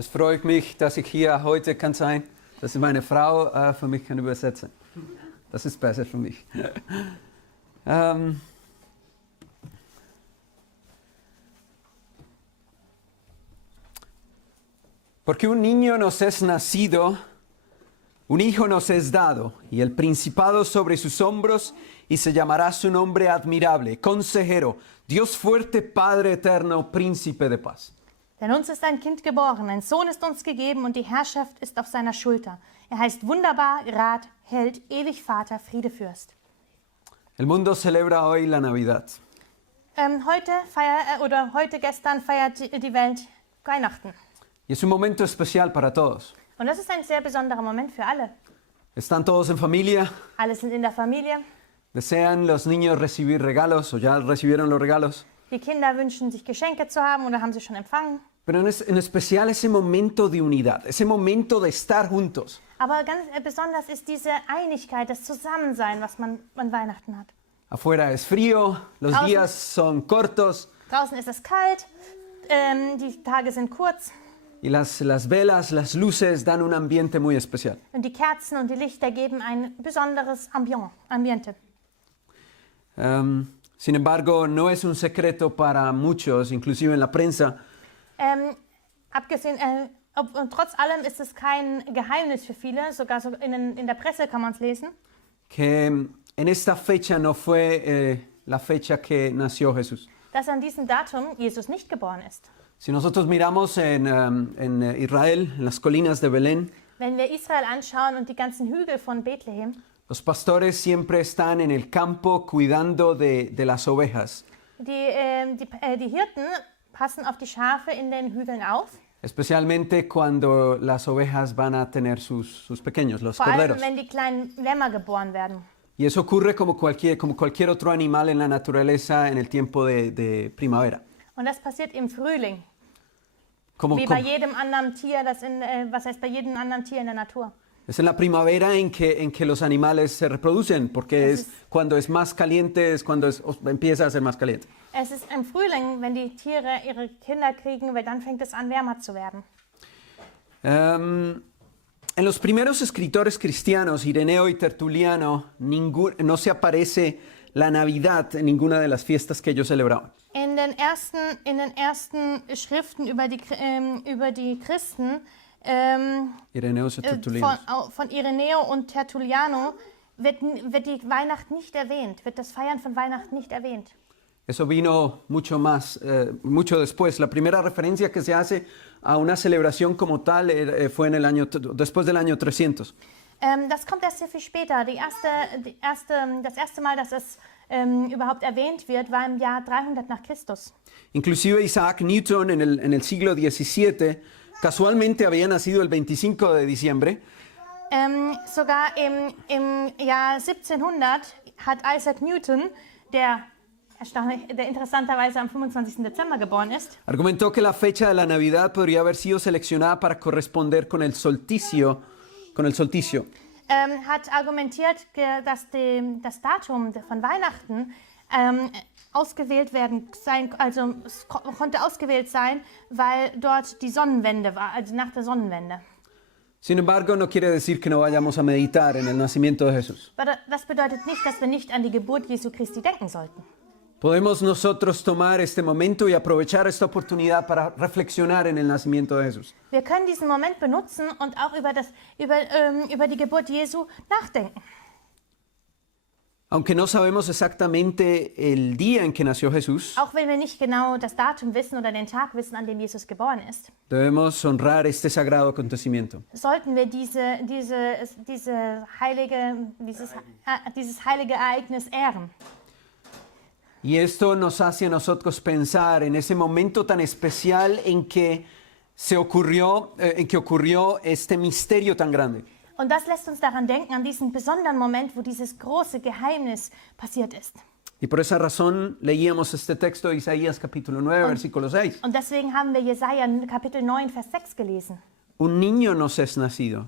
Es freut mich, dass ich hier heute kann sein, dass meine Frau für mich kann übersetzen. Das ist besser für mich. Porque un niño nos es nacido, un hijo nos es dado, y el principado sobre sus hombros, y se llamará su nombre admirable, consejero, Dios fuerte, Padre eterno, príncipe de paz. Denn uns ist ein Kind geboren, ein Sohn ist uns gegeben und die Herrschaft ist auf seiner Schulter. Er heißt Wunderbar, Rat, Held, ewig Vater, Friedefürst. El mundo celebra hoy la Navidad. Gestern feiert die Welt Weihnachten. Y es un momento especial para todos. Und das ist ein sehr besonderer Moment für alle. Están todos en familia. Alle sind in der Familie. Desean los niños recibir regalos o ya recibieron los regalos. Die Kinder wünschen sich Geschenke zu haben oder haben sie schon empfangen. Pero en especial ese momento de unidad, ese momento de estar juntos. Aber ganz besonders ist diese Einigkeit, das Zusammensein, was man an Weihnachten hat. Afuera es frío, los días son cortos. Draußen ist es kalt, die Tage sind kurz. Y las velas, las luces dan un ambiente muy especial. Und die Kerzen und die Lichter geben ein besonderes Ambiente. Sin embargo, no es un secreto para muchos, inclusive en la prensa, Trotz allem ist es kein Geheimnis für viele, sogar so in der Presse kann man es lesen, que en esta fecha no fue la fecha que nació Jesús. dass an diesem Datum Jesus nicht geboren ist. Si nosotros miramos en Israel, en las colinas de Belén, Wenn wir Israel anschauen und die ganzen Hügel von Bethlehem, los pastores siempre están en el campo cuidando de las ovejas. die Hirten passen auf die Schafe in den Hügeln auf. Especialmente cuando las ovejas van a tener sus pequeños, los Vor allem, corderos. wenn die kleinen Lämmer geboren werden. Y eso ocurre como cualquier otro animal en la naturaleza en el tiempo de primavera. Und das passiert im Frühling, Como, wie bei como- jedem anderen Tier, was heißt bei jedem anderen Tier in der Natur. es en la primavera en que los animales se reproducen, porque es cuando es más caliente, es cuando empieza a ser más caliente. Es ist im Frühling, wenn die Tiere ihre Kinder kriegen, weil dann fängt es an, wärmer zu werden. En los primeros escritores cristianos, Ireneo y Tertuliano, no se aparece la Navidad en ninguna de las fiestas que ellos celebraban. In den ersten Schriften über die Christen Ireneos y Tertulianos. von Ireneo und Tertulliano wird die Weihnacht nicht erwähnt, wird das Feiern von Weihnachten nicht erwähnt. Eso vino mucho después. La primera referencia que se hace a una celebración como tal fue después del año 300. Das kommt erst sehr viel später. Das erste Mal, dass es überhaupt erwähnt wird, war im Jahr 300 nach Christus. Inclusive Isaac Newton en el siglo XVII casualmente había nacido el 25 de diciembre. Sogar im Jahr 1700 hat Isaac Newton, der interessanterweise am 25. Dezember geboren ist, Argumentó que la fecha de la Navidad podría haber sido seleccionada para corresponder con el solsticio. hat argumentiert, dass das Datum von Weihnachten konnte ausgewählt sein, weil dort die Sonnenwende war, also nach der Sonnenwende. Sin embargo, no quiere decir que no vayamos a meditar en el nacimiento de Jesús. Aber das bedeutet nicht, dass wir nicht an die Geburt Jesu Christi denken sollten. Podemos nosotros tomar este momento y aprovechar esta oportunidad para reflexionar en el nacimiento de Jesús. Wir können diesen Moment benutzen und auch über die Geburt Jesu nachdenken. Aunque no sabemos exactamente el día en que nació Jesús, Auch wenn wir nicht genau das Datum wissen oder den Tag wissen, an dem Jesus geboren ist, debemos honrar este sagrado acontecimiento. sollten wir dieses heilige Ereignis ehren. Y esto nos hace a nosotros pensar en ese momento tan especial en que ocurrió este misterio tan grande. Und das lässt uns daran denken, an diesen besonderen Moment, wo dieses große Geheimnis passiert ist. Y por esa razón leíamos este texto de Isaías capítulo 9, versículo 6. Und deswegen haben wir Jesaja Kapitel 9, Vers 6 gelesen. Un niño nos es nacido,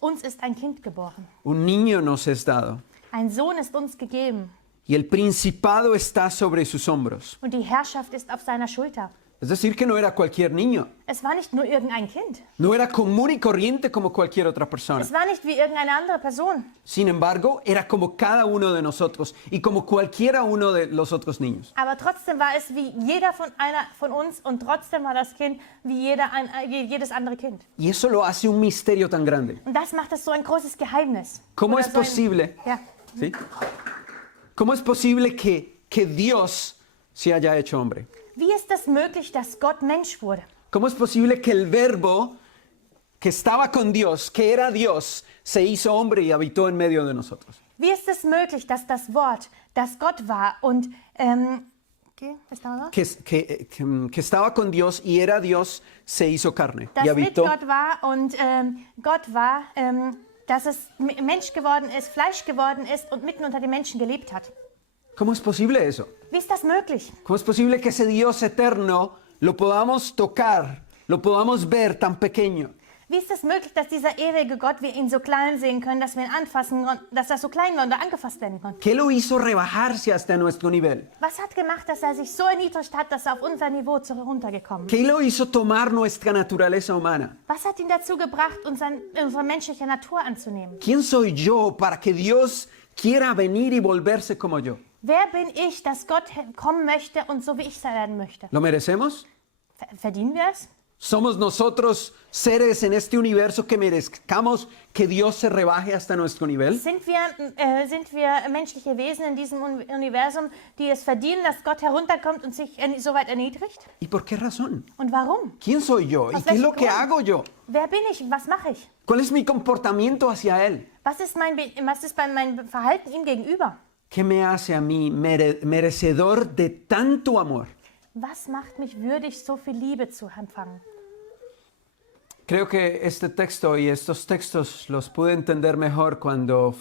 Uns ist ein Kind geboren. un niño nos es dado, Ein Sohn ist uns gegeben. y el principado está sobre sus hombros. Und die Herrschaft ist auf seiner Schulter. Es decir, que no era cualquier niño. Es war nicht nur irgendein Kind. No era común y corriente como cualquier otra persona. Es war nicht wie irgendeine andere Person. Sin embargo, era como cada uno de nosotros y como cualquiera uno de los otros niños. Aber trotzdem war es wie jeder einer von uns und trotzdem war das Kind wie jedes andere Kind. Y eso lo hace un misterio tan grande. Und das macht es so ein großes Geheimnis. ¿Cómo Oder es so ein- posible? Ja. ¿Sí? ¿Cómo es posible que Dios se haya hecho hombre? Wie ist es möglich, dass Gott Mensch wurde? ¿Cómo es posible que el verbo que estaba con Dios, que era Dios, se hizo hombre y habitó en medio de nosotros? Wie ist es möglich, dass das Wort, das Gott war und ¿qué? ¿Estaba noch? Que estaba con Dios y era Dios, se hizo carne Dass y mit habitó. Gott war und Gott war, dass es Mensch geworden ist, Fleisch geworden ist und mitten unter den Menschen gelebt hat. ¿Cómo es posible eso? Wie ist das möglich? ¿Cómo es posible que ese Dios eterno lo podamos tocar, lo podamos ver tan pequeño? Wie ist es möglich, dass dieser ewige Gott, wir ihn so klein sehen können, dass wir ihn anfassen, dass er so klein war und angefasst werden konnte? ¿Qué lo hizo rebajarse hasta nuestro nivel? Was hat gemacht, dass er sich so erniedrigt hat, dass er auf unser Niveau runtergekommen ist? ¿Qué lo hizo tomar nuestra naturaleza humana? Was hat ihn dazu gebracht, unsere menschliche Natur anzunehmen? ¿Quién soy yo para que Dios quiera venir y volverse como yo? Wer bin ich, dass Gott kommen möchte und so wie ich werden möchte? ¿Lo merecemos? Verdienen wir es? ¿Somos nosotros seres en este universo que merezcamos que Dios se rebaje hasta nuestro nivel? Sind wir menschliche Wesen in diesem Universum, die es verdienen, dass Gott herunterkommt und sich so weit erniedrigt? ¿Y por qué razón? Und warum? ¿Quién soy yo? ¿Y Aus qué es lo welchem que Grund? hago yo? Wer bin ich? Was mache ich? ¿Cuál es mi comportamiento hacia Él? Was ist mein Verhalten ihm gegenüber? ¿Qué me hace a mí merecedor de tanto amor? Was macht mich würdig, so viel Liebe zu empfangen? Creo que este texto y estos textos los pude entender mejor cuando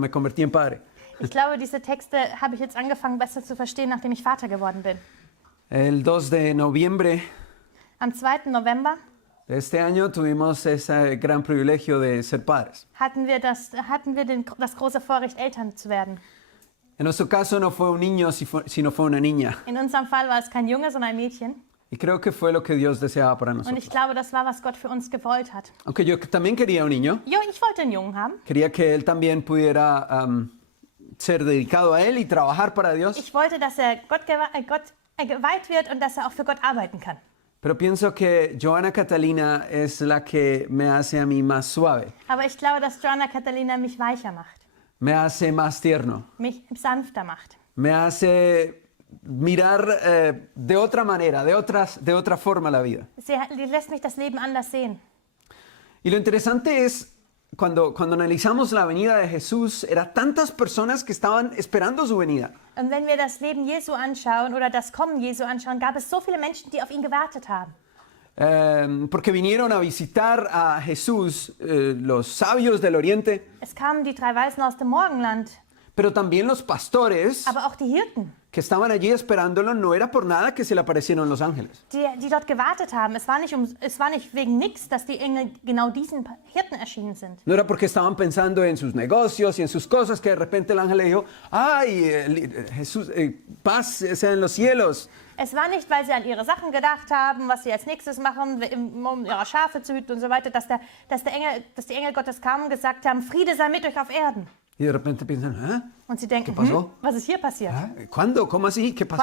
me convertí en padre. Ich glaube, diese Texte habe ich jetzt angefangen besser zu verstehen, nachdem ich Vater geworden bin. El 2 de noviembre Am 2. November de este año tuvimos ese gran privilegio de ser padres. hatten wir das große Vorrecht, Eltern zu werden. En nuestro caso no fue un niño, sino fue una niña. In unserem Fall war es kein Junge, sondern ein Mädchen. Y creo que fue lo que Dios deseaba para Und nosotros. ich glaube, das war, was Gott für uns gewollt hat. Aunque yo también quería un niño, Jo, ich wollte einen Jungen haben. quería que él también pudiera ser dedicado a Él y trabajar para Dios. Ich wollte, dass er Gott geweiht wird und dass er auch für Gott arbeiten kann. Pero pienso que Joana Catalina es la que me hace a mí más suave, Aber ich glaube, dass Joanna Catalina mich weicher macht, me hace más tierno, mich sanfter macht. me hace mirar de otra manera, de otra forma la vida. Sie lässt mich das Leben anders sehen. Y lo interesante es, cuando analizamos la venida de Jesús, eran tantas personas que estaban esperando su venida. Und wenn wir das Leben Jesu anschauen oder das Kommen Jesu anschauen, gab es so viele Menschen, die auf ihn gewartet haben. Porque vinieron a visitar a Jesús los sabios del Oriente, Es kamen die 3 Weisen aus dem Morgenland, pero también los pastores aber auch die Hirten, que estaban allí esperándolo. No era por nada que se le aparecieron los ángeles. die dort gewartet haben. Es war nicht wegen nichts, dass die Engel genau diesen Hirten erschienen sind. No era porque estaban pensando en sus negocios y en sus cosas que de repente el ángel le dijo, ay, Jesús, paz sea en los cielos. Es war nicht, weil sie an ihre Sachen gedacht haben, was sie als nächstes machen, um ihre Schafe zu hüten und so weiter, dass die Engel Gottes kamen und gesagt haben, Friede sei mit euch auf Erden. Y de repente piensan, Und sie denken, ¿Qué pasó? was ist hier passiert? ¿Cuándo? ¿Cómo así? ¿Qué pasó?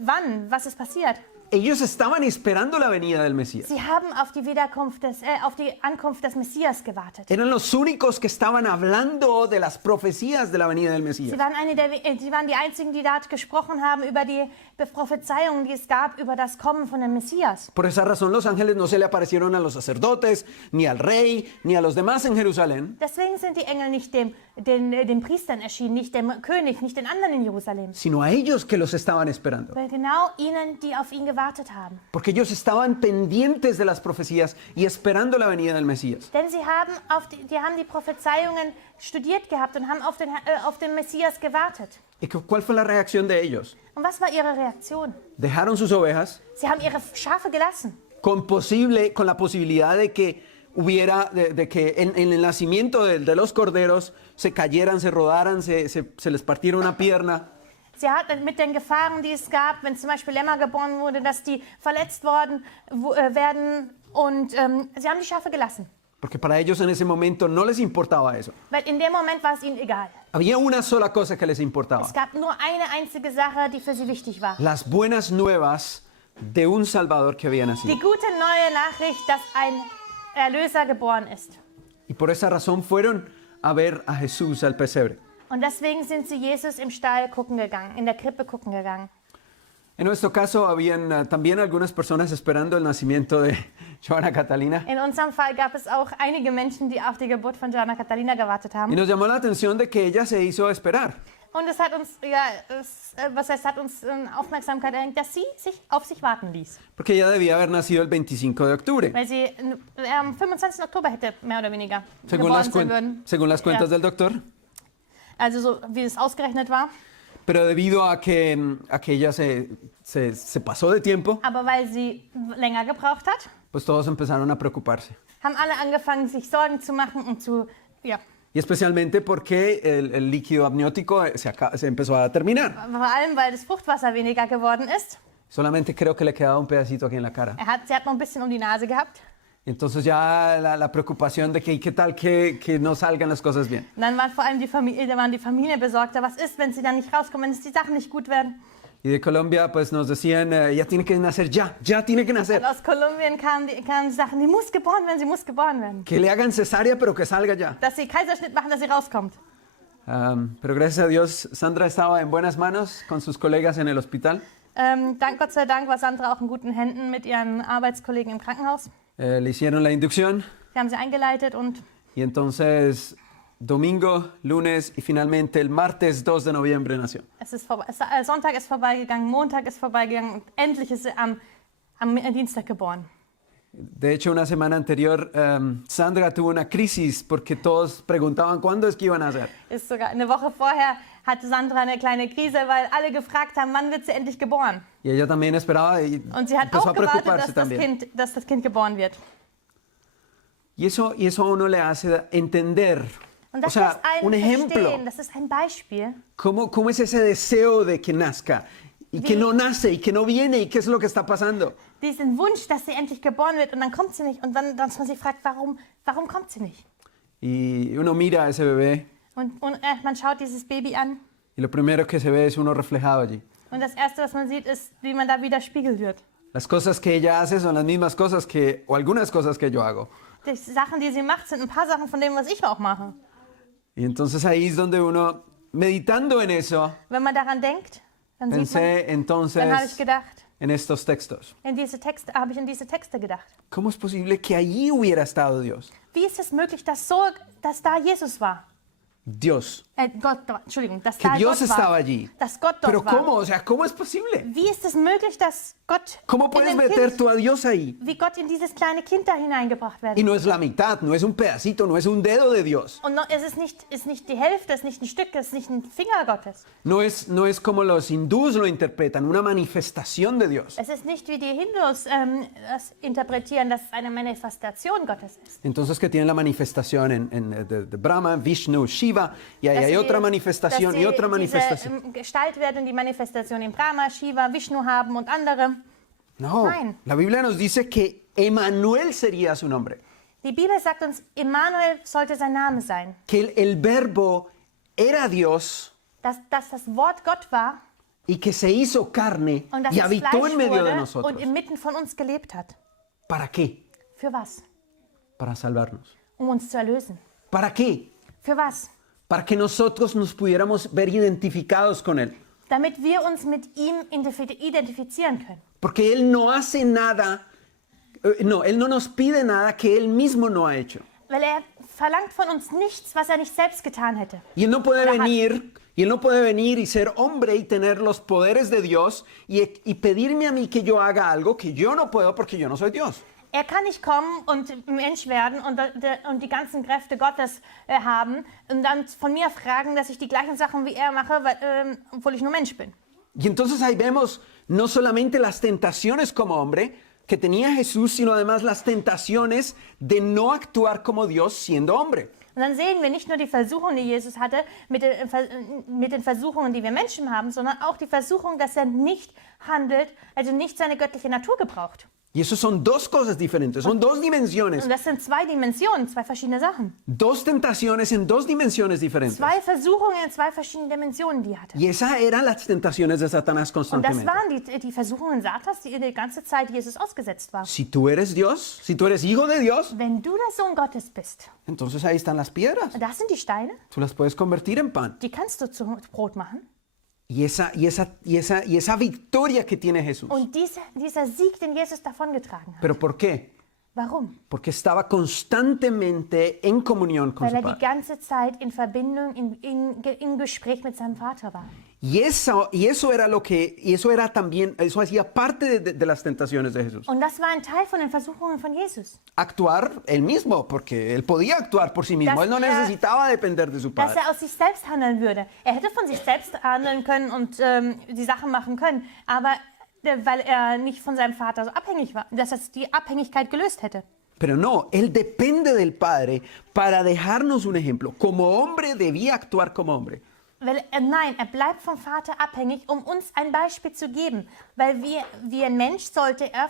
Wann? Was ist passiert? Ellos estaban esperando la venida del Mesías. Sie haben auf die Ankunft des Messias gewartet. Eran los únicos que estaban hablando de las profecías de la venida del Sie Mesías. waren die einzigen, die dort gesprochen haben über die Prophezeiungen, die es gab über das Kommen von dem Messias. Por esa razón los ángeles no se le aparecieron a los sacerdotes, ni al rey, ni a los demás en Jerusalén, Deswegen sind die Engel nicht den Priestern erschienen, nicht dem König, nicht den anderen in Jerusalem, sino a ellos que los estaban esperando. weil genau ihnen, die auf ihn gewartet haben. Porque ellos estaban pendientes de las profecías y esperando la venida del Mesías. Denn sie haben die Prophezeiungen studiert gehabt und haben auf den Messias gewartet. ¿Y cuál fue la reacción de ellos? Und was war ihre Reaktion? Dejaron sus ovejas Sie haben ihre Schafe gelassen. con la posibilidad de que de que en el nacimiento de los corderos se cayeran, se rodaran, se les partiera una pierna. Sie hat mit den Gefahren, die es gab, wenn zum Beispiel Lämmer geboren wurde, dass die verletzt werden. Und sie haben die Schafe gelassen. Porque para ellos en ese momento no les importaba eso. Weil in dem Moment war es ihnen egal. Había una sola cosa que les importaba. Es gab nur eine einzige Sache, die für sie wichtig war. Las buenas nuevas de un Salvador que había Die nacido. gute neue Nachricht, dass ein Erlöser geboren ist. Y por esa razón fueron a ver a Jesús al pesebre. Und deswegen sind sie Jesus im Stall gucken gegangen, in der Krippe gucken gegangen. En nuestro caso, habían también algunas personas esperando el nacimiento de Joana Catalina. In unserem Fall gab es auch einige Menschen, die auf die Geburt von Joanna Catalina gewartet Y haben. nos llamó la atención de que ella se hizo esperar. Und es hat uns, hat uns Aufmerksamkeit erregt, dass sie auf sich warten ließ. Porque ella debía haber nacido el 25 de octubre. Weil sie am 25. Oktober hätte mehr oder weniger Según geboren las, sein würden. según las cuentas Ja. del doctor. Also so wie es ausgerechnet war. Pero debido a que ella se pasó de tiempo, Aber weil sie länger gebraucht hat, pues todos empezaron a preocuparse. haben alle angefangen, sich Sorgen zu machen und ja. Y especialmente porque el líquido amniótico se empezó a terminar. Vor allem, weil das Fruchtwasser weniger geworden ist. Solamente creo que le quedaba un pedacito aquí en la cara. Sie hat noch ein bisschen um die Nase gehabt. Entonces ya la preocupación de que ¿y qué tal que no salgan las cosas bien? Und dann waren vor allem die Familie besorgter. Was ist, wenn sie dann nicht rauskommen, wenn die Sachen nicht gut werden? Y de Colombia pues nos decían, ya tiene que nacer, ya tiene que nacer. Und aus Kolumbien kamen die Sachen, die muss geboren werden, sie muss geboren werden. Que le hagan cesárea pero que salga ya. Dass sie Kaiserschnitt machen, dass sie rauskommt. Pero gracias a Dios Sandra estaba en buenas manos con sus colegas en el hospital. Gott sei Dank war Sandra auch in guten Händen mit ihren Arbeitskollegen im Krankenhaus. Le hicieron la inducción Sie haben sie eingeleitet und y entonces domingo, lunes y finalmente el martes 2 de noviembre nació. Sonntag ist vorbeigegangen, Montag ist vorbeigegangen und endlich ist sie am Dienstag geboren. De hecho, una semana anterior, Sandra tuvo una crisis porque todos preguntaban cuándo es que iban a nacer. Ist sogar eine Woche vorher hatte Sandra eine kleine Krise, weil alle gefragt haben, wann wird sie endlich geboren? Y ella también esperaba y Und sie hat empezó auch a gewartet, preocuparse también. dass das Kind geboren wird. Y eso a uno le hace entender, Und o das sea, ist ein un ejemplo, Verstehen, das ist ein Beispiel, cómo es ese deseo de que nazca y que no nace y que no viene y qué es lo que está pasando. diesen Wunsch, dass sie endlich geboren wird und dann kommt sie nicht und dann, dass man sich fragt, warum kommt sie nicht? Y uno mira a ese bebé Und man schaut dieses Baby an y lo primero que se ve es uno reflejado allí. und das Erste, was man sieht, ist, wie man da widerspiegelt wird. Las cosas que ella hace son las mismas cosas o algunas cosas que yo hago. Die Sachen, die sie macht, sind ein paar Sachen von dem, was ich auch mache. Y entonces ahí es donde uno, meditando en eso, Wenn man daran denkt, dann sieht man, pensé dann habe ich entonces gedacht, en estos textos. habe ich in diese Texte gedacht. ¿Cómo es posible que allí hubiera estado Dios? Wie ist es möglich, dass da Jesus war? Dios. Entschuldigung, dass Que da Dios Gott estaba war. allí. Dass Gott Pero dort war. ¿cómo? O sea, ¿cómo es posible? Wie ist es möglich, dass Gott ¿Cómo puedes in dem meter Kind, tú a Dios ahí? wie Gott in dieses kleine Kind da hineingebracht Y werden? no es la mitad, no es un pedacito, no es un dedo de Dios. Und es ist nicht die Hälfte, es ist nicht ein Stück, es ist nicht ein Finger Gottes. No es como los hindús lo interpretan, una manifestación de Dios. Es ist nicht wie die Hindus das interpretieren, dass es eine Manifestation Gottes ist. Entonces que tienen la manifestación de Brahma, Vishnu, Shiva, y ahí Dass hay sie- otra dass manifestación sie y otra diese, manifestación. Gestalt werden, die Manifestation in Brahma, Shiva, Vishnu haben und andere. No, Nein. la Biblia nos dice que Emanuel sería su nombre, Die Bibel sagt uns, Immanuel sollte sein Name sein. que el verbo era Dios Dass das Wort Gott war y que se hizo carne und dass y es habitó Fleisch en medio de wurde und nosotros. inmitten von uns gelebt hat. ¿Para qué? Für was? Para salvarnos. Um uns zu erlösen. ¿Para qué? Für was? Para que nosotros nos pudiéramos ver identificados con Él. Damit wir uns mit ihm identifizieren können. Porque Él no hace nada, Él no nos pide nada que Él mismo no ha hecho. Weil er verlangt von uns nichts, was er nicht selbst getan hätte. Y Él no puede Oder hat. venir y ser hombre y tener los poderes de Dios y pedirme a mí que yo haga algo que yo no puedo porque yo no soy Dios. Er kann nicht kommen und Mensch werden und die ganzen Kräfte Gottes haben und dann von mir fragen, dass ich die gleichen Sachen wie er mache, obwohl ich nur Mensch bin. Y entonces ahí vemos no solamente las tentaciones como hombre que tenía Jesús, sino además las tentaciones de no actuar como Dios siendo hombre. Und dann sehen wir nicht nur die Versuchung, die Jesus hatte, mit den Versuchungen, die wir Menschen haben, sondern auch die Versuchung, dass er nicht handelt, also nicht seine göttliche Natur gebraucht. Y eso son dos cosas diferentes, son dos dimensiones, Und das sind zwei Dimensionen, zwei verschiedene Sachen. dos tentaciones en dos dimensiones diferentes. Zwei Versuchungen in zwei verschiedenen Dimensionen, die er hatte. Y esas eran las tentaciones de Satanás Und das constantemente. waren die Versuchungen Satans, die die ganze Zeit Jesus ausgesetzt war. Si tú eres Dios, si tú eres hijo de Dios, Wenn du der Sohn Gottes bist, entonces ahí están las piedras. das sind die Steine, Tú las puedes convertir en pan. die kannst du zu Brot machen. Y esa victoria que tiene Jesús. Und dieser Sieg, den Jesus davongetragen hat. ¿Pero por qué? Warum? Porque estaba constantemente en comunión con Weil su er die Padre. ganze Zeit in Verbindung, in Gespräch mit seinem Vater war. Y eso era también, eso hacía parte de las tentaciones de Jesús. Und das war ein Teil von den Versuchungen von Jesus. Actuar él mismo, porque él podía actuar por sí mismo. Él no necesitaba depender de su Dass Padre. er aus sich selbst handeln würde. Er hätte von sich selbst handeln können und die Sachen machen können, aber weil er nicht von seinem Vater so abhängig war, dass er die Abhängigkeit gelöst hätte. Pero no, él depende del Padre para dejarnos un ejemplo. Como hombre debía actuar como hombre. Nein, er bleibt vom Vater abhängig, um uns ein Beispiel zu geben. Weil wie ein Mensch sollte er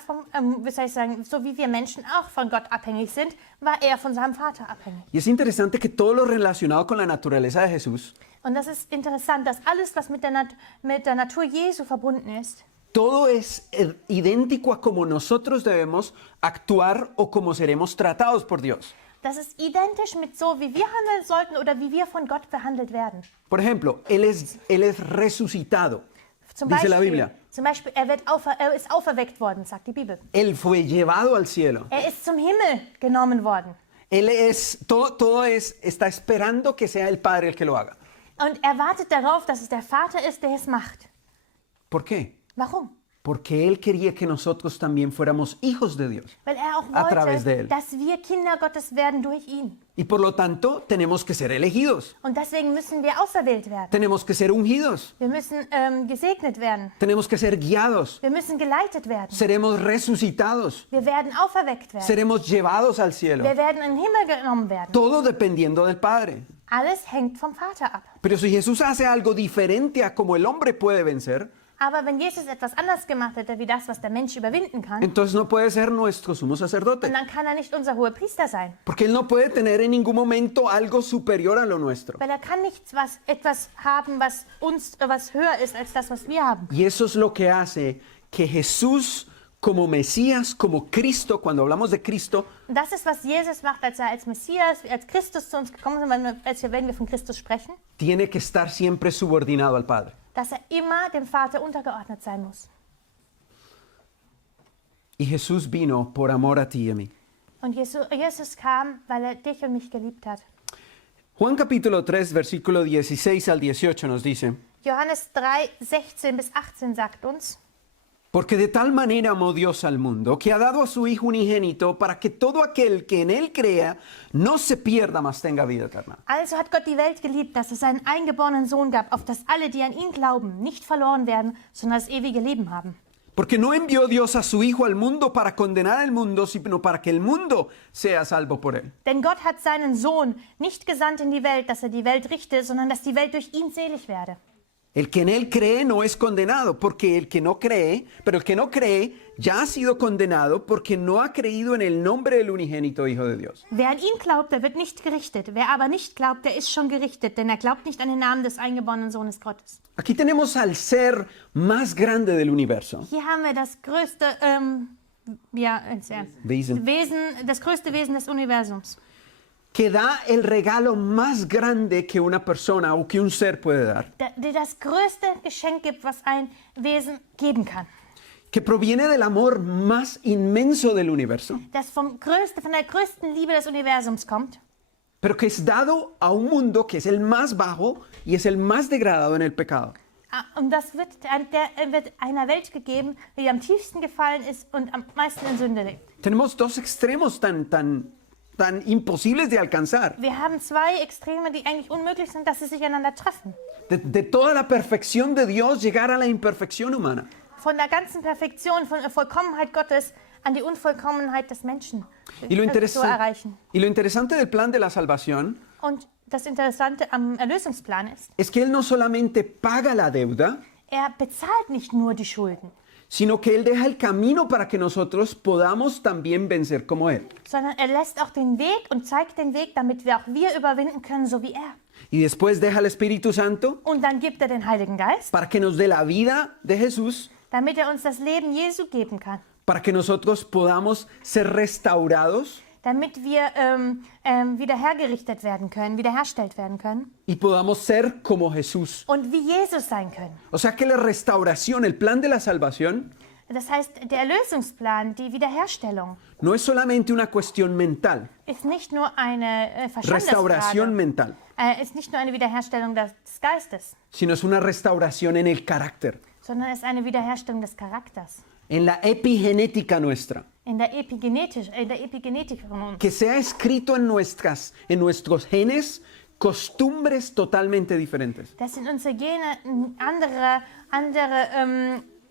so wie wir Menschen auch von Gott abhängig sind, war er von seinem Vater abhängig. Y es interesante que todo lo relacionado con la naturaleza de Jesús, Und das ist interessant, dass alles, was mit der Natur Jesu verbunden ist, todo es idéntico a como nosotros debemos actuar o como seremos tratados por Dios. das ist identisch mit so, wie wir handeln sollten oder wie wir von Gott behandelt werden. Por ejemplo, él es resucitado, dice la Biblia. Zum Beispiel er ist auferweckt worden, sagt die Bibel. Él fue llevado al cielo. Er ist zum Himmel genommen worden. Él está esperando que sea el Padre el que lo haga. Und er wartet darauf, dass es der Vater ist, der es macht. ¿Por qué? Warum? Porque Él quería que nosotros también fuéramos hijos de Dios. Weil er auch A través de wollte, él. dass wir Kinder Gottes werden durch ihn. Y por lo tanto, tenemos que ser elegidos. Und deswegen müssen wir auserwählt werden. Tenemos que ser ungidos. Wir müssen gesegnet werden. Tenemos que ser guiados. Wir müssen geleitet werden. Seremos resucitados. Wir werden auferweckt werden. Seremos llevados al cielo. Wir werden in den Himmel genommen werden. Todo dependiendo del Padre. Alles hängt vom Vater ab. Pero si Jesús hace algo diferente a como el hombre puede vencer, Aber wenn Jesus etwas anders gemacht hätte, wie das, was der Mensch überwinden kann, entonces no puede ser nuestro sumo sacerdote. dann kann er nicht unser hoher Priester sein. Porque Él no puede tener en ningún momento algo superior a lo nuestro. Weil er kann etwas haben, was höher ist als das, was wir haben. Y eso es lo que hace que Jesús, como Mesías, como Cristo, cuando hablamos de Cristo, Und das ist, was Jesus macht, als er als Messias, als Christus zu uns gekommen ist, wenn wir von Christus sprechen, tiene que estar siempre subordinado al Padre. dass er immer dem Vater untergeordnet sein muss. Y Jesús vino por amor a ti y a mí. Und Jesus kam, weil er dich und mich geliebt hat. Juan capítulo 3, versículo 16 al 18 nos dice: Johannes 3, 16 bis 18 sagt uns, Porque de tal manera amó Dios al mundo, que ha dado a su Hijo unigénito, para que todo aquel que en Él crea no se pierda, mas tenga vida eterna. also hat Gott die Welt geliebt, dass es seinen eingeborenen Sohn gab, auf dass alle, die an ihn glauben, nicht verloren werden, sondern das ewige Leben haben. Porque no envió Dios a su Hijo al mundo para condenar al mundo, sino para que el mundo sea salvo por Él. Denn Gott hat seinen Sohn nicht gesandt in die Welt, dass er die Welt richte, sondern dass die Welt durch ihn selig werde. El que en Él cree no es condenado, porque el que no cree, pero el que no cree ya ha sido condenado porque no ha creído en el nombre del unigénito Hijo de Dios. Wer an ihn glaubt, der wird nicht gerichtet. Wer aber nicht glaubt, der ist schon gerichtet, denn er glaubt nicht an den Namen des eingeborenen Sohnes Gottes. Aquí tenemos al ser más grande del universo. Hier haben wir das größte das größte Wesen des Universums, Que da el regalo más grande que una persona o que un ser puede dar. der das größte Geschenk gibt, was ein Wesen geben kann. Que proviene del amor más inmenso del universo, Das von der größten Liebe des Universums kommt, pero que es dado a un mundo que es el más bajo y es el más degradado en el pecado. und das wird einer Welt gegeben, die am tiefsten gefallen ist und am meisten in Sünde lebt. Tenemos dos extremos tan imposibles de alcanzar. Wir haben zwei Extreme, die eigentlich unmöglich sind, dass sie sich einander treffen. De toda la perfección de Dios llegar a la imperfección humana. Von der ganzen Perfektion, von der Vollkommenheit Gottes an die Unvollkommenheit des Menschen Y lo zu erreichen. interesante del plan de la salvación Und das Interessante am Erlösungsplan ist, es que Él no solamente paga la deuda, er bezahlt nicht nur die Schulden, sino que Él deja el camino para que nosotros podamos también vencer como Él. sondern er lässt auch den Weg und zeigt den Weg, damit wir auch wir überwinden können, so wie er. Y después deja el Espíritu Santo Und dann gibt er den Heiligen Geist, para que nos dé la vida de Jesús, damit er uns das Leben Jesu geben kann, para que nosotros podamos ser restaurados damit wir wieder hergerichtet werden können, wiederhergestellt werden können y podamos ser como Jesús. und wie Jesus sein können. O sea que la restauración, el plan de la salvación, Das heißt, der Erlösungsplan, die Wiederherstellung, no es solamente una cuestión mental, ist nicht nur eine restauración Verstandesfrage, mental, ist nicht nur eine Wiederherstellung des Geistes, sino es una restauración en el carácter, sondern ist eine Wiederherstellung des Charakters, en la epigenética nuestra, in der Epigenetik von uns. que sea escrito en nuestros genes costumbres totalmente diferentes. Dass in unsere Gene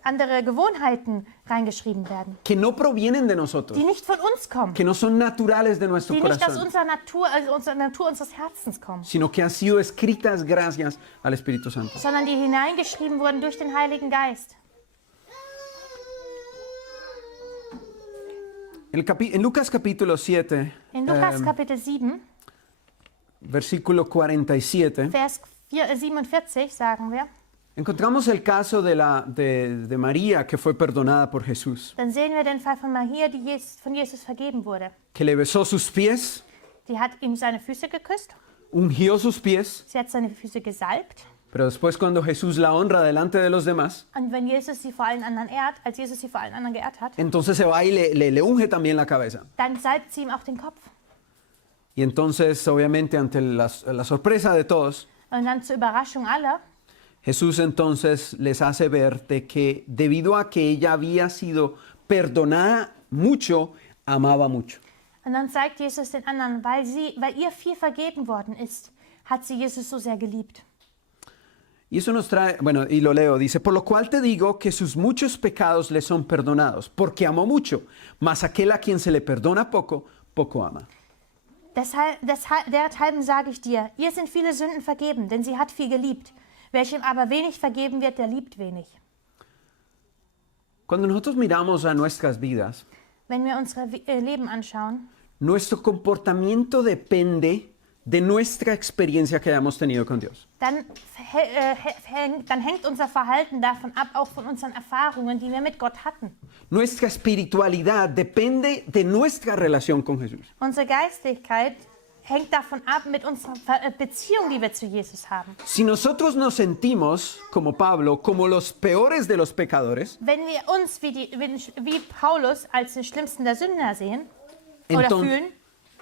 andere Gewohnheiten reingeschrieben werden, Que no provienen de nosotros, die nicht von uns kommen, que no son naturales de nuestro die nicht aus corazón, unserer Natur, also unserer Natur unseres Herzens kommen, sino que han sido escritas gracias al Espíritu Santo. sondern die hineingeschrieben wurden durch den Heiligen Geist. En Lucas capítulo 7, In Lukas Kapitel 7, versículo 47, Vers 47 sagen wir, encontramos el caso de María que fue perdonada por Jesús, dann sehen wir den Fall von Maria, die von Jesus vergeben wurde. que le besó sus pies, Die hat ihm seine Füße geküsst, ungió sus pies, sie hat seine Füße gesalbt. pero después cuando Jesús la honra delante de los demás, Und wenn Jesus sie vor allen anderen ehrt, als Jesus sie vor allen anderen geehrt hat, entonces se va y le unge también la cabeza. dann salbt sie ihm auch den Kopf. Y entonces, obviamente, ante la sorpresa de todos, Und dann zur Überraschung aller, Jesús entonces les hace ver de que debido a que ella había sido perdonada mucho, amaba mucho. und dann zeigt Jesus den anderen, weil ihr viel vergeben worden ist, hat sie Jesus so sehr geliebt. Y eso nos trae, bueno, y lo leo, dice, por lo cual te digo que sus muchos pecados le son perdonados, porque amó mucho, mas aquel a quien se le perdona poco, poco ama. Derethalben sage ich dir, ihr sind viele Sünden vergeben, denn sie hat viel geliebt. Welchem aber wenig vergeben wird, der liebt wenig. Cuando nosotros miramos a nuestras vidas, Wenn wir unsere Leben anschauen, nuestro comportamiento depende de nuestra experiencia que hayamos tenido con Dios. dann hängt unser Verhalten davon ab, auch von unseren Erfahrungen, die wir mit Gott hatten. Nuestra espiritualidad depende de nuestra relación con Jesús. Unsere Geistlichkeit hängt davon ab mit unserer Beziehung, die wir zu Jesus haben. Si nosotros nos sentimos, como Pablo, como los peores de los pecadores, Wenn wir uns wie Paulus als den schlimmsten der Sünder sehen oder fühlen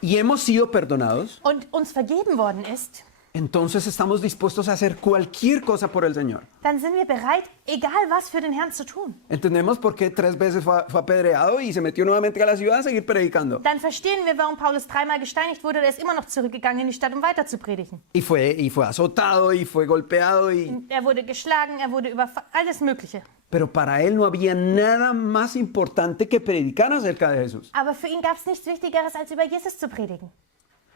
y hemos sido perdonados, und uns vergeben worden ist, entonces estamos dispuestos a hacer cualquier cosa por el Señor. dann sind wir bereit, egal was für den Herrn zu tun. Entendemos por qué 3 veces fue apedreado y se metió nuevamente a la ciudad a seguir predicando. Dann verstehen wir, warum Paulus 3-mal gesteinigt wurde. Er ist immer noch zurückgegangen in die Stadt, um weiter zu predigen. Y fue azotado y fue golpeado. Er wurde geschlagen, er wurde überfallen, alles Mögliche. Pero para él no había nada más importante que predicar acerca de Jesús. Aber für ihn gab es nichts Wichtigeres, als über Jesus zu predigen.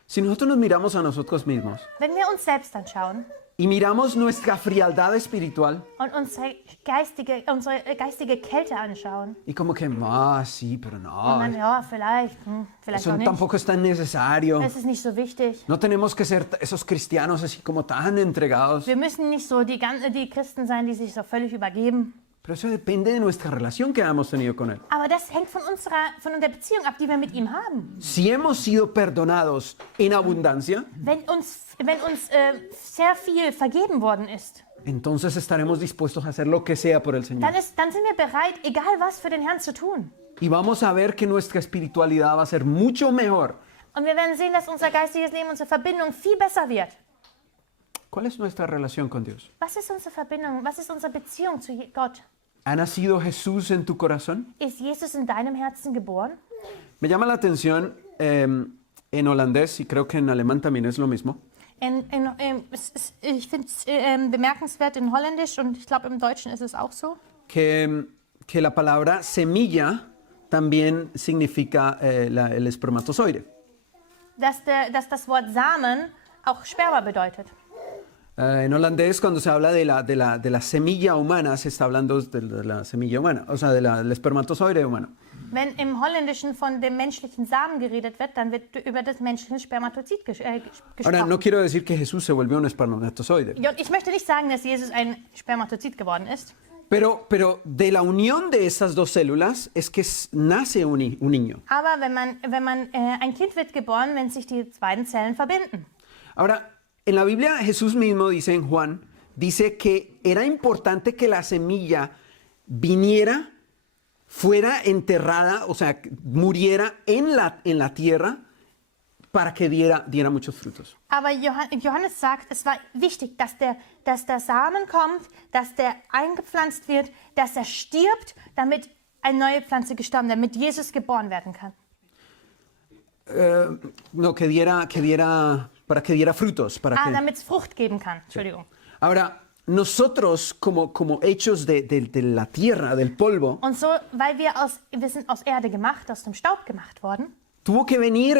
Si nosotros nos miramos a nosotros mismos Wenn wir uns selbst anschauen y miramos nuestra frialdad espiritual und unsere geistige Kälte anschauen, y como que, sí, pero und no, dann, ja, vielleicht eso auch nicht. tampoco es tan necesario. Es ist nicht so wichtig. No tenemos que ser esos cristianos así como tan entregados. Wir müssen nicht so die Christen sein, die sich so völlig übergeben. Pero eso depende de nuestra relación que hemos tenido con Él. Aber das hängt von der Beziehung ab, die wir mit ihm haben. Si hemos sido perdonados en abundancia, Wenn uns sehr viel vergeben worden ist, entonces estaremos dispuestos a hacer lo que sea por el Señor. dann sind wir bereit, egal was für den Herrn zu tun. Y vamos a ver que nuestra espiritualidad va a ser mucho mejor. Und wir werden sehen, dass unser geistiges Leben, unsere Verbindung viel besser wird. ¿Cuál es nuestra relación con Dios? Was ist unsere Verbindung? Was ist unsere Beziehung zu Gott? ¿Ha nacido Jesús en tu corazón? Ist Jesus in deinem Herzen geboren? Me llama la atención en holandés y creo que en alemán también es lo mismo. Ich finde es bemerkenswert in Holländisch und ich glaube im Deutschen ist es auch so, Que la palabra semilla también significa el espermatozoide. dass das Wort Samen auch Sperma bedeutet. En holandés, cuando se habla de la semilla humana, se está hablando de la semilla humana, o sea, del espermatozoide humano. Wenn im Holländischen von dem menschlichen Samen geredet wird, dann wird über das menschliche Spermatozid Ahora, gesprochen. no quiero decir que Jesús se volvió un espermatozoide, Ja, und ich möchte nicht sagen, dass Jesus ein Spermatozid geworden ist. pero de la unión de estas dos células es que nace un niño. Aber ein Kind wird geboren, wenn sich die beiden Zellen verbinden. Ahora, en la Biblia Jesús mismo dice en Juan, dice que era importante que la semilla viniera, fuera enterrada, o sea, muriera en la tierra para que diera muchos frutos. Aber Johannes sagt, es war wichtig, dass der Samen kommt, dass der eingepflanzt wird, dass er stirbt, damit eine neue Pflanze gestorben, damit Jesus geboren werden kann. No, para que diera frutos. Damit es Frucht geben kann. Entschuldigung. Ahora, nosotros como hechos de la tierra, del polvo, Und so, weil wir sind aus Erde gemacht, aus dem Staub gemacht worden, tuvo que venir,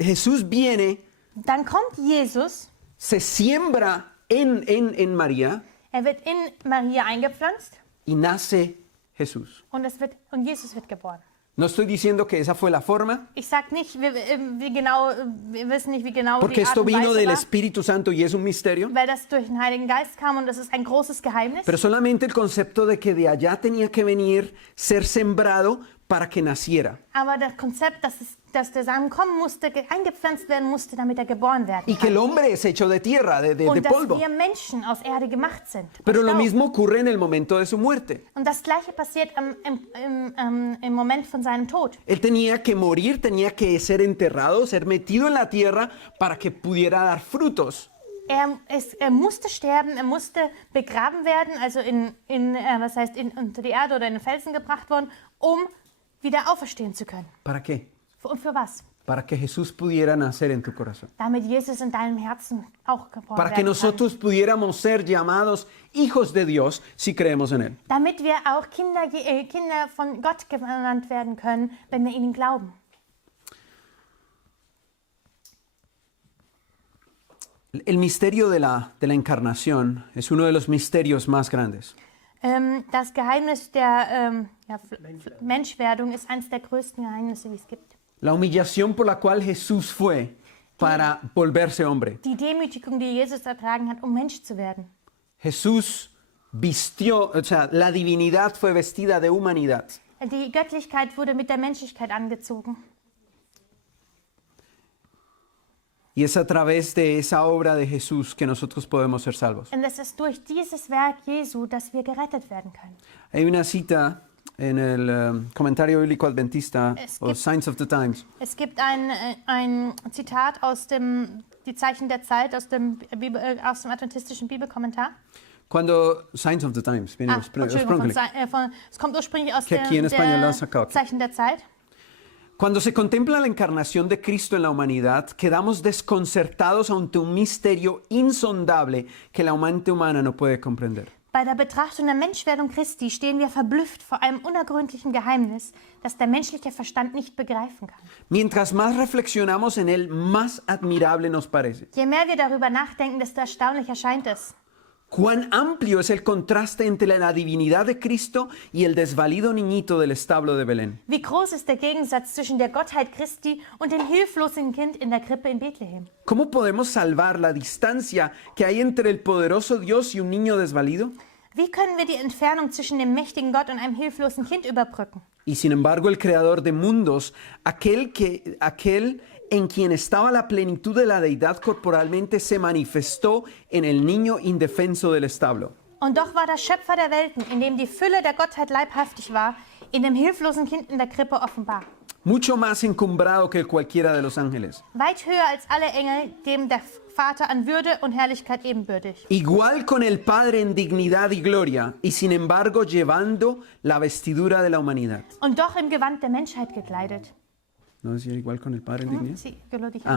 Jesús viene, dann kommt Jesus, se siembra en María er wird in Maria eingepflanzt y nace Jesús. und Jesus wird geboren. No estoy diciendo que esa fue la forma, Ich sage nicht, wir wissen nicht, wie genau porque die Art esto und vino Weise del war, Espíritu Santo y es un misterio, weil das durch den Heiligen Geist kam und das ist ein großes Geheimnis. pero solamente el concepto de que de allá tenía que venir, ser sembrado para que naciera. Aber das Konzept, dass der Samen kommen musste, eingepflanzt werden musste, damit er geboren werden Y que kann. el hombre es hecho de tierra, de Und dass polvo. wir Menschen aus Erde gemacht sind. aus Pero lo Staub. mismo ocurre en el momento de su muerte. Und das Gleiche passiert im Moment von seinem Tod. Él tenía que morir, tenía que ser enterrado, ser metido en la tierra para que pudiera dar frutos. Er musste sterben, er musste begraben werden, also unter die Erde oder in den Felsen gebracht worden, um wieder auferstehen zu können. ¿Para qué? Und für was? Para que Jesús pudiera nacer en tu corazón. Damit Jesus in deinem Herzen auch geboren Para que werden kann. nosotros pudiéramos ser llamados hijos de Dios si creemos en Él. Damit wir auch Kinder von Gott genannt werden können, wenn wir ihnen glauben. El misterio de la encarnación es uno de los misterios más grandes. Das Geheimnis der Menschwerdung ist eines der größten Geheimnisse, die es gibt. La humillación por la cual Jesús fue para volverse hombre. Die Demütigung, die Jesus ertragen hat, um Mensch zu werden. Jesús vistió, o sea, la divinidad fue vestida de humanidad. Die Göttlichkeit wurde mit der Menschlichkeit angezogen. Y es a través de esa obra de Jesús que nosotros podemos ser salvos. Und es ist durch dieses Werk Jesu, dass wir gerettet werden können. Hay una cita en el comentario bíblico adventista, Es o gibt- Signs of the Times, Es gibt ein Zitat aus Die Zeichen der Zeit, aus dem adventistischen Bibelkommentar. cuando Signs of the Times, viene Entschuldigung, es kommt ursprünglich aus Que aquí en español lo han der sacado aquí. Zeichen der Zeit. Cuando se contempla la encarnación de Cristo en la humanidad, quedamos desconcertados ante un misterio insondable que la mente humana no puede comprender. Bei der Betrachtung der Menschwerdung Christi stehen wir verblüfft vor einem unergründlichen Geheimnis, das der menschliche Verstand nicht begreifen kann. Mientras más reflexionamos en él, más admirable nos parece. Je mehr wir darüber nachdenken, desto erstaunlicher scheint es. Cuán amplio es el contraste entre la divinidad de Cristo y el desvalido niñito del establo de Belén. Wie groß ist der Gegensatz zwischen der Gottheit Christi und dem hilflosen Kind in der Krippe in Bethlehem? ¿Cómo podemos salvar la distancia que hay entre el poderoso Dios y un niño desvalido? Wie können wir die Entfernung zwischen dem mächtigen Gott und einem hilflosen Kind überbrücken? Y sin embargo, el creador de mundos, aquel en quien estaba la plenitud de la deidad corporalmente, se manifestó en el niño indefenso del establo. Und doch war der Schöpfer der Welten, in dem die Fülle der Gottheit leibhaftig war, in dem hilflosen Kind in der Krippe offenbar. Mucho más encumbrado que cualquiera de los ángeles. Weit höher als alle Engel, dem der Vater an Würde und Herrlichkeit ebenbürtig. Igual con el Padre en dignidad y gloria, y sin embargo llevando la vestidura de la humanidad. Und doch im Gewand der Menschheit gekleidet. ¿No decía igual con el Padre en dignidad? Sí, yo lo dije.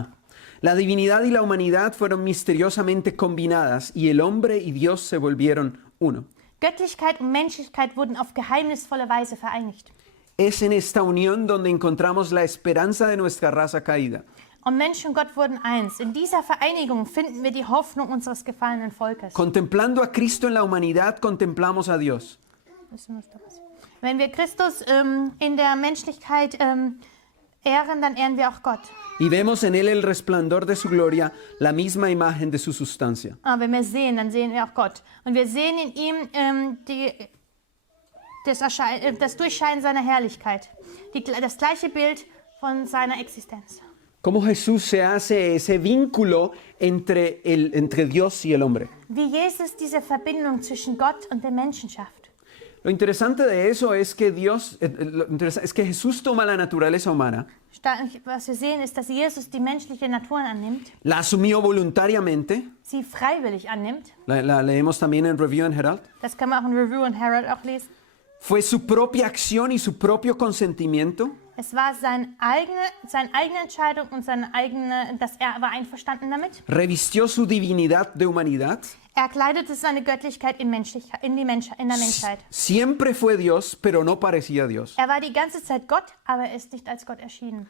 La divinidad y la humanidad fueron misteriosamente combinadas y el hombre y Dios se volvieron uno. Göttlichkeit und Menschlichkeit wurden auf geheimnisvolle Weise vereinigt. Es en esta unión donde encontramos la esperanza de nuestra raza caída. Und Mensch und Gott wurden eins. In dieser Vereinigung finden wir die Hoffnung unseres gefallenen Volkes. Contemplando a Cristo en la humanidad, contemplamos a Dios. Wenn wir Christus in der Menschlichkeit ehren, dann ehren wir auch Gott. Y vemos en Él el resplandor de su gloria, la misma imagen de su sustancia. Aber wenn wir sehen, dann sehen wir auch Gott. Und wir sehen in ihm das Durchscheinen seiner Herrlichkeit. Das gleiche Bild von seiner Existenz. Cómo Jesús se hace ese vínculo entre Dios y el hombre. Wie Jesus diese Verbindung zwischen Gott und dem Menschen schafft. Lo interesante de eso es que Jesús toma la naturaleza humana, Was wir sehen, ist, dass Jesus die menschliche Natur annimmt, la asumió voluntariamente, sie freiwillig annimmt. la leemos también en Review and Herald, Das kann man auch in Review und Herald auch lesen. fue su propia acción y su propio consentimiento, Es war seine eigene Entscheidung und er war einverstanden damit. revistió su divinidad de humanidad, Er kleidete seine Göttlichkeit in der Menschheit. siempre fue Dios, pero no parecía Dios. Er war die ganze Zeit Gott, aber er ist nicht als Gott erschienen.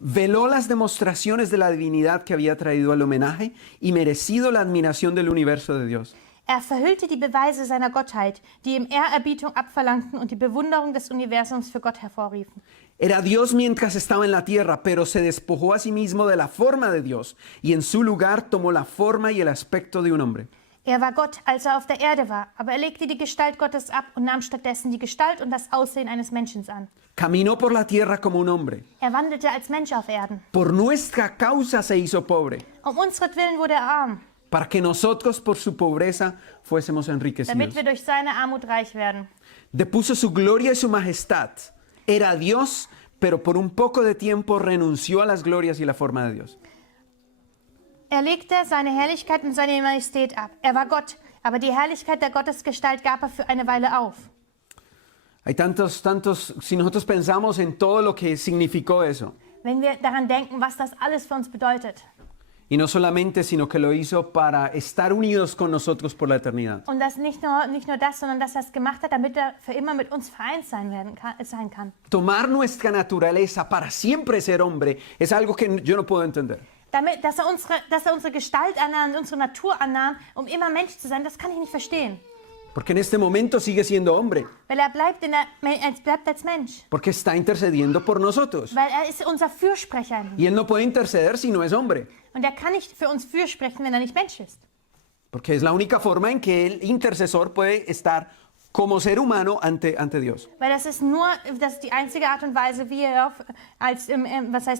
Veló las demostraciones de la divinidad que había traído al homenaje y merecido la admiración del universo de Dios. Er verhüllte die Beweise seiner Gottheit, die ihm Ehrerbietung abverlangten und die Bewunderung des Universums für Gott hervorriefen. Era Dios mientras estaba en la tierra, pero se despojó a sí mismo de la forma de Dios y en su lugar tomó la forma y el aspecto de un hombre. Er war Gott, als er auf der Erde war, aber er legte die Gestalt Gottes ab und nahm stattdessen die Gestalt und das Aussehen eines Menschen an. Caminó por la tierra como un hombre. Er wandelte als Mensch auf Erden. Por nuestra causa se hizo pobre, Um unsretwillen wurde er arm, para que nosotros por su pobreza fuésemos damit enriquecidos. wir durch seine Armut reich werden. Depuso su gloria y su majestad. Era Dios, pero por un poco de tiempo renunció a las glorias y la forma de Dios. Er legte seine Herrlichkeit und seine Majestät ab. Er war Gott, aber die Herrlichkeit der Gottesgestalt gab er für eine Weile auf. Hay tantos, si nosotros pensamos en todo lo que significó eso, Wenn wir daran denken, was das alles für uns bedeutet. y no solamente, sino que lo hizo para estar unidos con nosotros por la eternidad. Und das nicht nur das, sondern dass er es gemacht hat, damit er für immer mit uns vereint sein kann. Tomar nuestra naturaleza para siempre ser hombre es algo que yo no puedo entender. Dass er unsere Gestalt annahm, unsere Natur annahm, um immer Mensch zu sein, das kann ich nicht verstehen. Porque en este momento sigue siendo hombre, Weil er bleibt als Mensch. porque está intercediendo por nosotros. Weil er ist unser Fürsprecher. Y él no puede interceder si no es hombre, Und er kann nicht für uns fürsprechen, wenn er nicht Mensch ist. porque es la única forma en que el intercesor puede estar como ser humano ante Dios. Weil das ist die einzige Art und Weise, wie er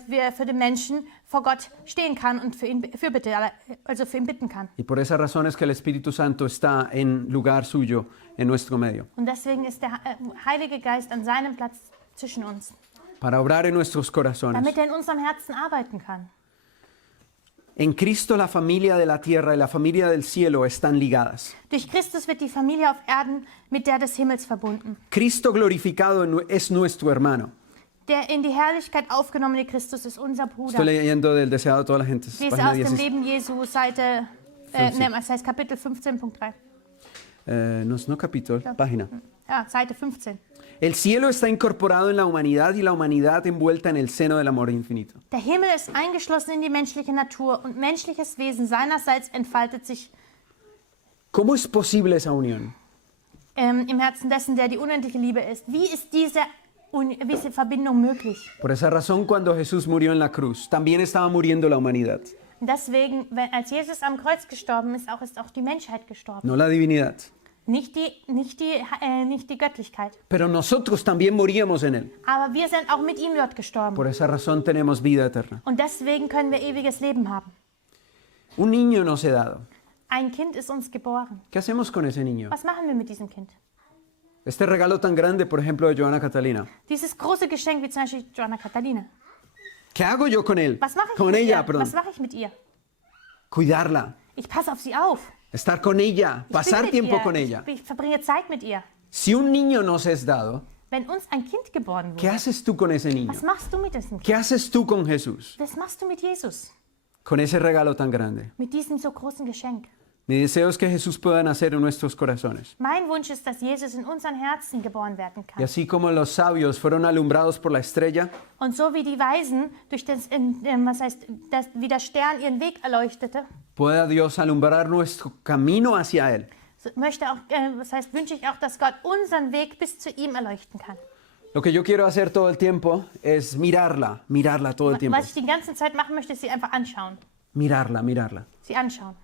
wie er für den Menschen vor Gott stehen kann und für ihn bitten kann. Y por esa razón es que el Espíritu Santo está en lugar suyo en nuestro medio, Und deswegen ist der Heilige Geist an seinem Platz zwischen uns, para obrar en nuestros corazones. damit er in unserem Herzen arbeiten kann. En Cristo la familia de la tierra y la familia del cielo están ligadas. Durch Christus wird die Familie auf Erden mit der des Himmels verbunden. Cristo glorificado es nuestro hermano. Der in die Herrlichkeit aufgenommene Christus ist unser Bruder. Estoy leyendo del deseado de toda la gente. Ich lese Página aus dem 16. Leben Jesu, das heißt Kapitel 15.3. No capítulo, página. Ja, Seite 15. El cielo está incorporado en la humanidad y la humanidad envuelta en el seno del amor infinito. Der Himmel ist eingeschlossen in die menschliche Natur und menschliches Wesen seinerseits entfaltet sich ¿Cómo es posible esa unión? im Herzen dessen, der die unendliche Liebe ist. Wie ist diese Verbindung möglich? Por esa razón, cuando Jesús murió en la cruz, también estaba muriendo la humanidad, Und deswegen, als Jesus am Kreuz gestorben ist auch die Menschheit gestorben. no la divinidad. Nicht die Göttlichkeit. Pero nosotros también moríamos en él. Aber wir sind auch mit ihm dort gestorben. Por esa razón tenemos vida eterna. Und deswegen können wir ewiges Leben haben. Un niño nos he dado. Ein Kind ist uns geboren. ¿Qué hacemos con ese niño? Was machen wir mit diesem Kind? Este regalo tan grande, por ejemplo, de Joana Catalina. Dieses große Geschenk wie zum Beispiel Joanna Catalina. ¿Qué hago yo con él? Was mache ich Con mit ella, ihr? perdón. Was mache ich mit ihr? Cuidarla, Ich passe auf sie auf. estar con ella, Ich pasar bin mit tiempo ihr. con ella. Ich verbringe Zeit mit ihr. Si un niño nos es dado, Wenn uns ein Kind geboren ¿qué wurde, haces tú con ese niño? was machst du mit diesem Kind? ¿Qué haces tú con Jesús? Was machst du mit Jesus? Con ese regalo tan grande. Mit diesem so großen Geschenk? Mi deseo es que Jesús pueda nacer en nuestros corazones. Mein Wunsch ist, dass Jesus in unseren Herzen geboren werden Y kann. así como los sabios fueron alumbrados por la estrella, Und so wie die Weisen durch wie der Stern ihren Weg erleuchtete, pueda Dios alumbrar nuestro camino hacia Él. so wünsche ich auch, dass Gott unseren Weg bis zu ihm erleuchten kann. Lo que yo quiero hacer todo el tiempo es mirarla todo el tiempo. Was ich die ganze Zeit machen möchte, ist sie einfach anschauen. Mirarla. Sie anschauen.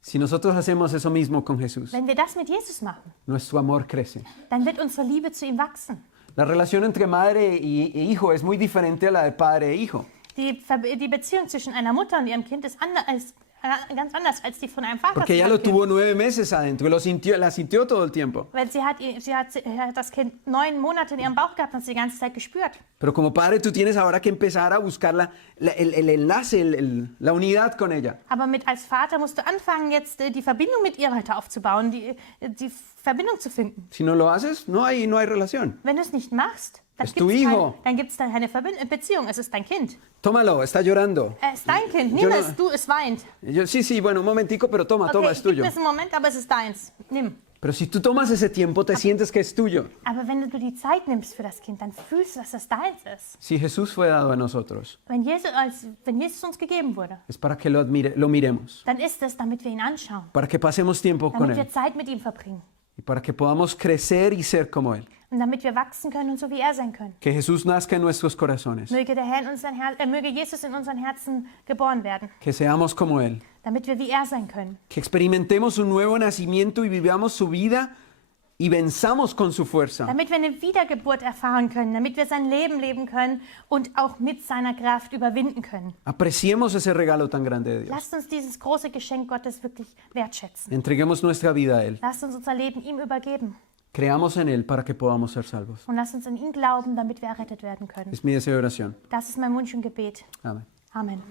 Si nosotros hacemos eso mismo con Jesús, Wenn wir das mit Jesus machen, nuestro amor crece. dann wird unsere Liebe zu ihm wachsen. La relación entre madre e hijo es muy diferente a la de padre e hijo. Die Beziehung zwischen einer Mutter und ihrem Kind ist ganz anders als die von einem Vater Porque zu ella einem lo Kind. tuvo 9 meses adentro, la sintió todo el tiempo. Weil sie hat das Kind 9 Monate in ihrem Bauch gehabt und sie die ganze Zeit gespürt. Pero como padre tú tienes ahora que empezar a buscar el enlace, la unidad con ella. Aber als Vater musst du anfangen, jetzt die Verbindung mit ihr weiter aufzubauen, die Verbindung zu finden. Si no lo haces, no hay relación. Wenn du es nicht machst, dann Es tu hijo. gibt es keine Beziehung. Es ist dein Kind. Tómalo, está llorando. Es ist dein Kind. Yo Nimm no- es, es weint. Sí, bueno, un momentico, pero toma, Okay, es gib tuyo. mir es einen Moment, aber es ist deins. Nimm. Pero si tú tomas ese tiempo, te sientes que es tuyo. Aber wenn du die Zeit nimmst für das Kind, dann fühlst du, dass das deins ist. Si Jesús fue dado a nosotros, Wenn Jesus uns gegeben wurde, es para que lo miremos, dann ist es, damit wir ihn anschauen, para que pasemos tiempo con damit Él wir Zeit mit ihm verbringen y para que podamos crecer y ser como Él. und damit wir wachsen können und so wie er sein können. Que Jesús nazca en nuestros corazones, Möge Jesus in unseren Herzen geboren werden, que seamos como Él, damit wir wie er sein können. que experimentemos un nuevo nacimiento y vivamos su vida y venzamos con su fuerza. Damit wir eine Wiedergeburt erfahren können, damit wir sein Leben leben können und auch mit seiner Kraft überwinden können. Apreciemos ese regalo tan grande de Dios. Lasst uns dieses große Geschenk Gottes wirklich wertschätzen. Entreguemos nuestra vida a Él. Lasst uns unser Leben ihm übergeben Creamos en Él para que podamos ser salvos. und lasst uns in ihn glauben, damit wir errettet werden können. Es mi deseo de oración. Das ist mein Wunsch und Gebet. Amén. Amen.